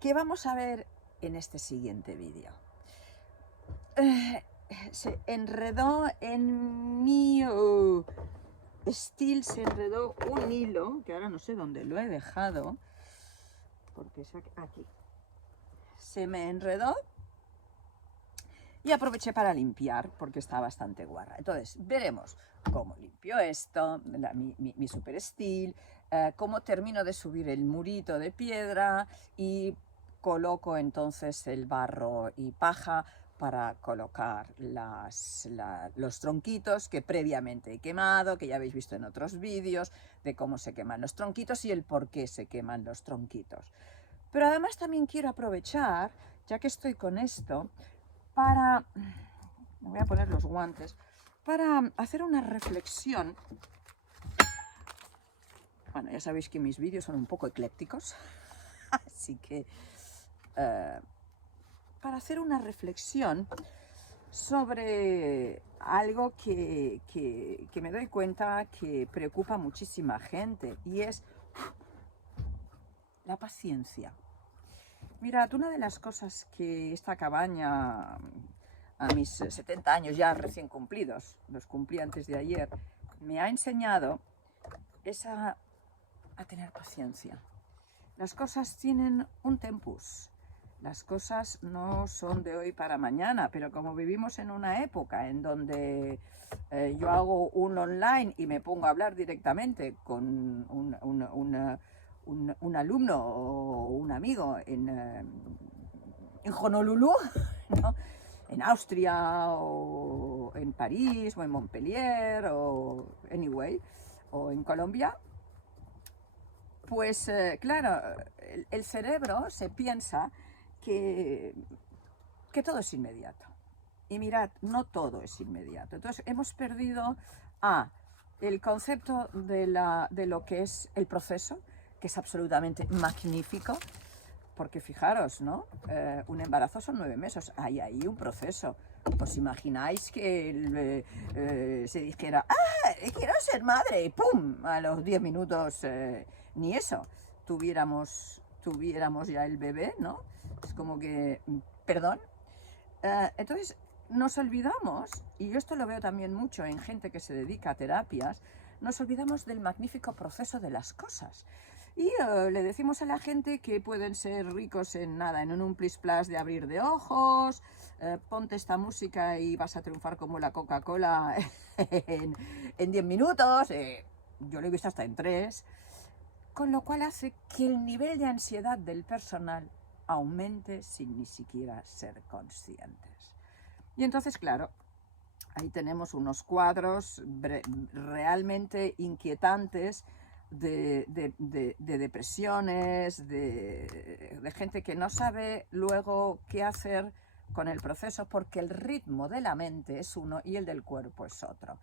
¿Qué vamos a ver en este siguiente vídeo? Se enredó en mi se enredó un hilo, que ahora no sé dónde lo he dejado, porque es aquí. Se me enredó y aproveché para limpiar, porque está bastante guarra. Entonces, veremos cómo limpio esto, mi Super Steel, cómo termino de subir el murito de piedra y coloco entonces el barro y paja para colocar los tronquitos que previamente he quemado, que ya habéis visto en otros vídeos, de cómo se queman los tronquitos y el por qué se queman los tronquitos. Pero además también quiero aprovechar, ya que estoy con esto, para, me voy a poner los guantes, para hacer una reflexión. Bueno, ya sabéis que mis vídeos son un poco eclécticos, así que para hacer una reflexión sobre algo que me doy cuenta que preocupa a muchísima gente, y es la paciencia. Mirad, una de las cosas que esta cabaña, a mis 70 años ya recién cumplidos, los cumplí antes de ayer, me ha enseñado es a tener paciencia. Las cosas tienen un tempus. Las cosas no son de hoy para mañana, pero como vivimos en una época en donde yo hago un online y me pongo a hablar directamente con un alumno o un amigo en Honolulu, ¿no? En Austria o en París o en Montpellier o anyway, o en Colombia, pues claro, el cerebro se piensa que todo es inmediato. Y mirad, no todo es inmediato. Entonces hemos perdido el concepto de lo que es el proceso, que es absolutamente magnífico, porque fijaros, ¿no? Un embarazo son 9 meses, hay ahí un proceso. ¿Os imagináis que se dijera, quiero ser madre, y ¡pum! A los 10 minutos, ni eso, tuviéramos ya el bebé, ¿no? Es como que, perdón. Entonces, nos olvidamos, y yo esto lo veo también mucho en gente que se dedica a terapias, nos olvidamos del magnífico proceso de las cosas. Y le decimos a la gente que pueden ser ricos en nada, en un plis plas de abrir de ojos, ponte esta música y vas a triunfar como la Coca-Cola en 10 minutos, yo lo he visto hasta en 3, con lo cual hace que el nivel de ansiedad del personal aumente sin ni siquiera ser conscientes. Y entonces, claro, ahí tenemos unos cuadros realmente inquietantes de depresiones, de gente que no sabe luego qué hacer con el proceso, porque el ritmo de la mente es uno y el del cuerpo es otro.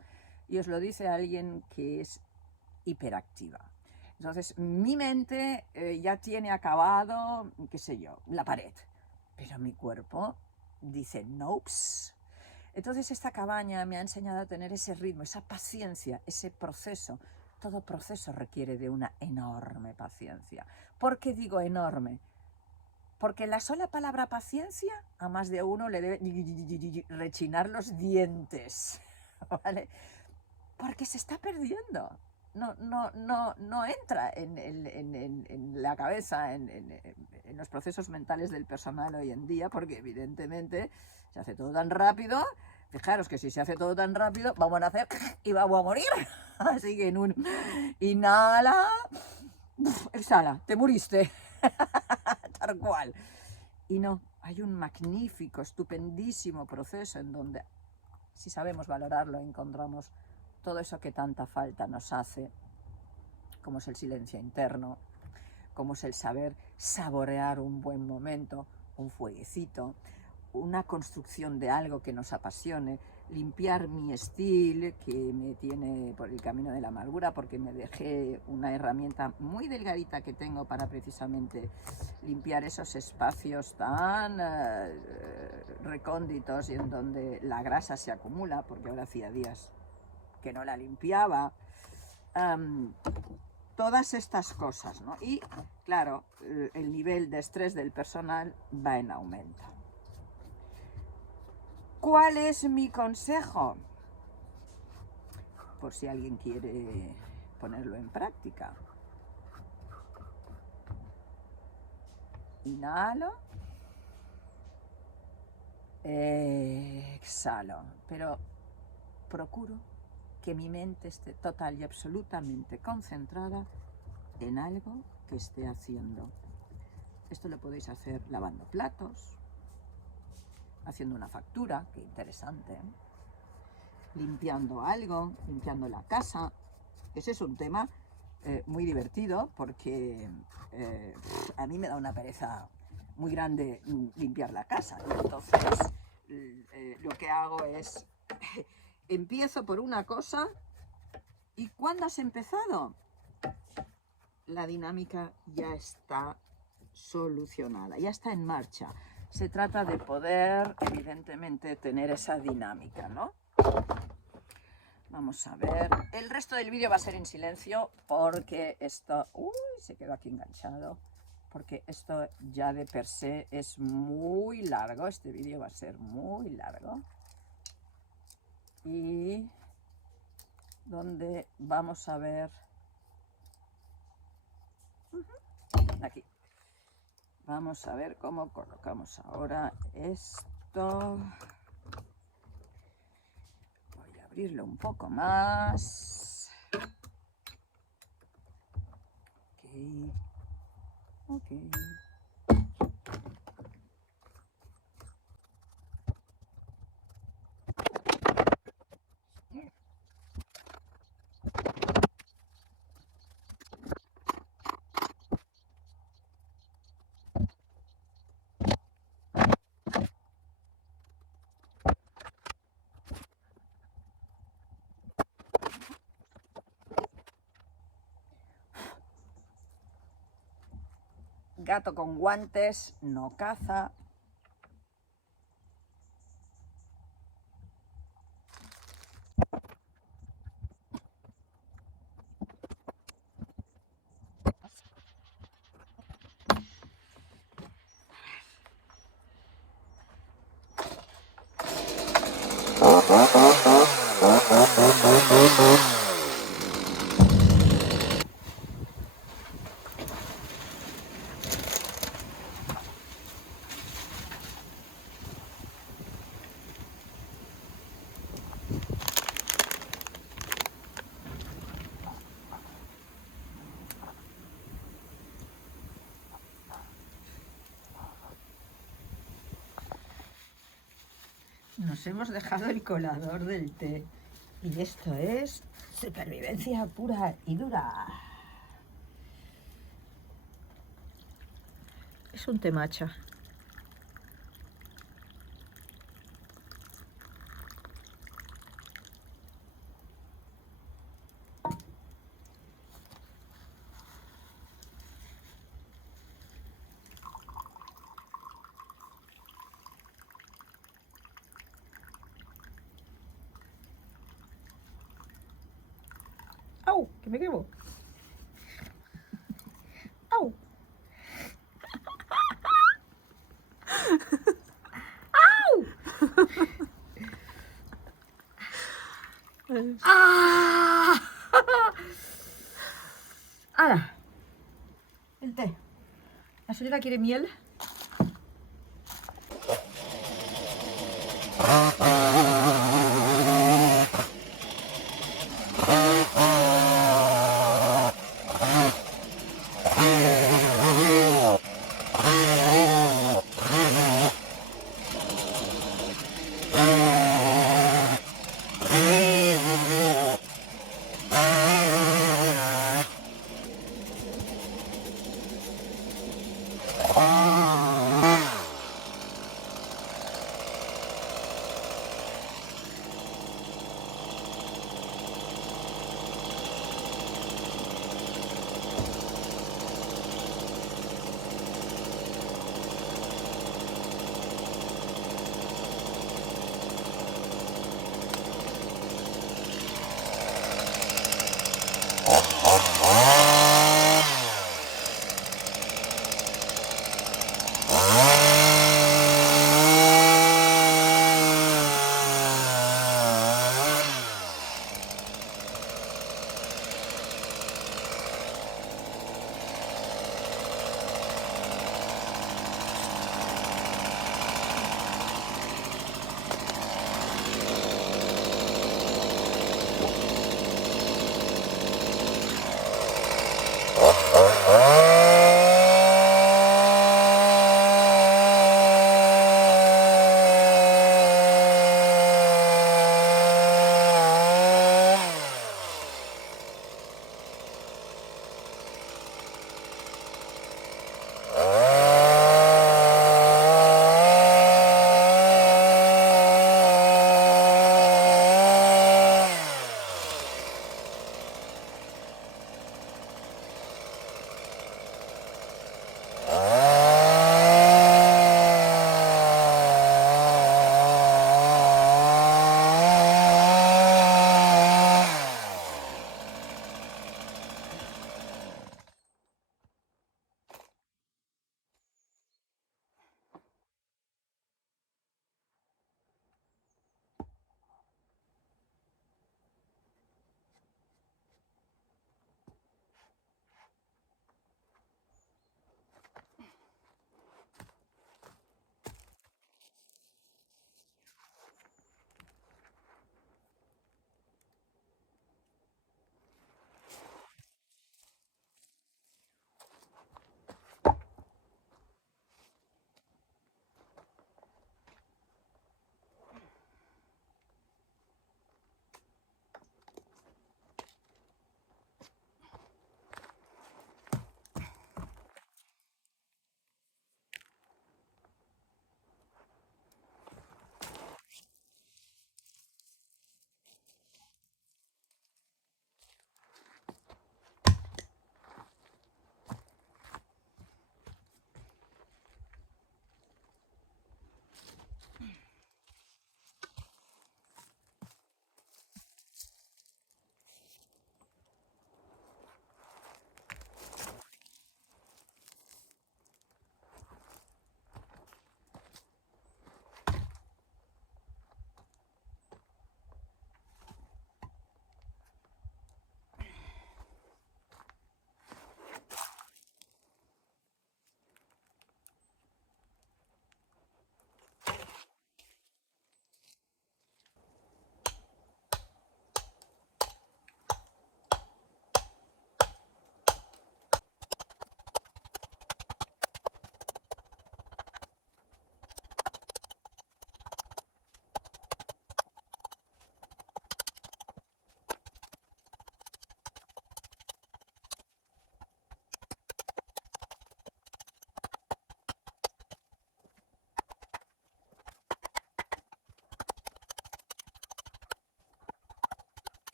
Y os lo dice alguien que es hiperactiva. Entonces, mi mente ya tiene acabado, qué sé yo, la pared, pero mi cuerpo dice nope. Entonces, esta cabaña me ha enseñado a tener ese ritmo, esa paciencia, ese proceso. Todo proceso requiere de una enorme paciencia. ¿Por qué digo enorme? Porque la sola palabra paciencia a más de uno le debe rechinar los dientes, ¿vale? Porque se está perdiendo. No entra en la cabeza, en los procesos mentales del personal hoy en día, porque evidentemente se hace todo tan rápido. Fijaros que si se hace todo tan rápido, vamos a hacer y vamos a morir. Así que en un inhala, exhala, te muriste. Tal cual. Y no, hay un magnífico, estupendísimo proceso en donde, si sabemos valorarlo, encontramos todo eso que tanta falta nos hace, como es el silencio interno, como es el saber saborear un buen momento, un fueguecito, una construcción de algo que nos apasione, limpiar mi estilo que me tiene por el camino de la amargura, porque me dejé una herramienta muy delgadita que tengo para precisamente limpiar esos espacios tan recónditos y en donde la grasa se acumula, porque ahora hacía días que no la limpiaba. todas estas cosas, ¿no? Y claro, el nivel de estrés del personal va en aumento. ¿Cuál es mi consejo? Por si alguien quiere ponerlo en práctica. Inhalo. Exhalo. Pero procuro que mi mente esté total y absolutamente concentrada en algo que esté haciendo. Esto lo podéis hacer lavando platos, haciendo una factura, qué interesante, ¿eh? Limpiando algo, limpiando la casa. Ese es un tema muy divertido porque a mí me da una pereza muy grande limpiar la casa. Entonces lo que hago es empiezo por una cosa y ¿cuándo has empezado? La dinámica ya está solucionada, ya está en marcha. Se trata de poder, evidentemente, tener esa dinámica, ¿no? Vamos a ver. El resto del vídeo va a ser en silencio porque esto... Uy, se quedó aquí enganchado. Porque esto ya de per se es muy largo. Este vídeo va a ser muy largo. Y donde vamos a ver... Aquí. Vamos a ver cómo colocamos ahora esto. Voy a abrirlo un poco más. Ok. Gato con guantes no caza. Nos hemos dejado el colador del té y esto es supervivencia pura y dura. Es un té matcha. ¡Au! ¡Que me quemo! ¡Au! ¡Au! ¡Ah! ¡Hala! El té. ¿La señora quiere miel?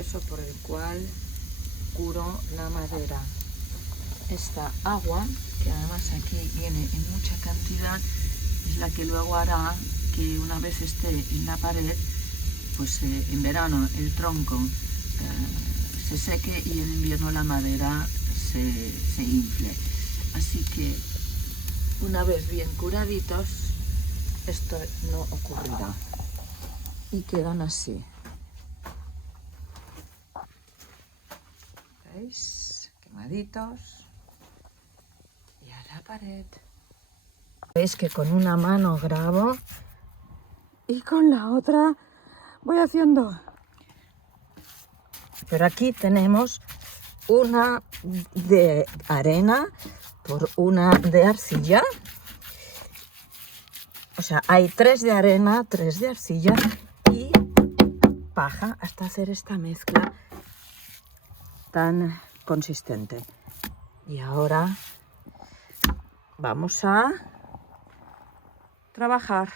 proceso por el cual curo la madera. Esta agua, que además aquí viene en mucha cantidad, es la que luego hará que una vez esté en la pared, pues en verano el tronco se seque y en invierno la madera se infle. Así que una vez bien curaditos, esto no ocurrirá. Y quedan así. ¿Veis? Quemaditos. Y a la pared. Veis que con una mano grabo y con la otra voy haciendo. Pero aquí tenemos una de arena por una de arcilla. O sea, hay 3 de arena, 3 de arcilla y paja hasta hacer esta mezcla tan consistente. Y ahora vamos a trabajar.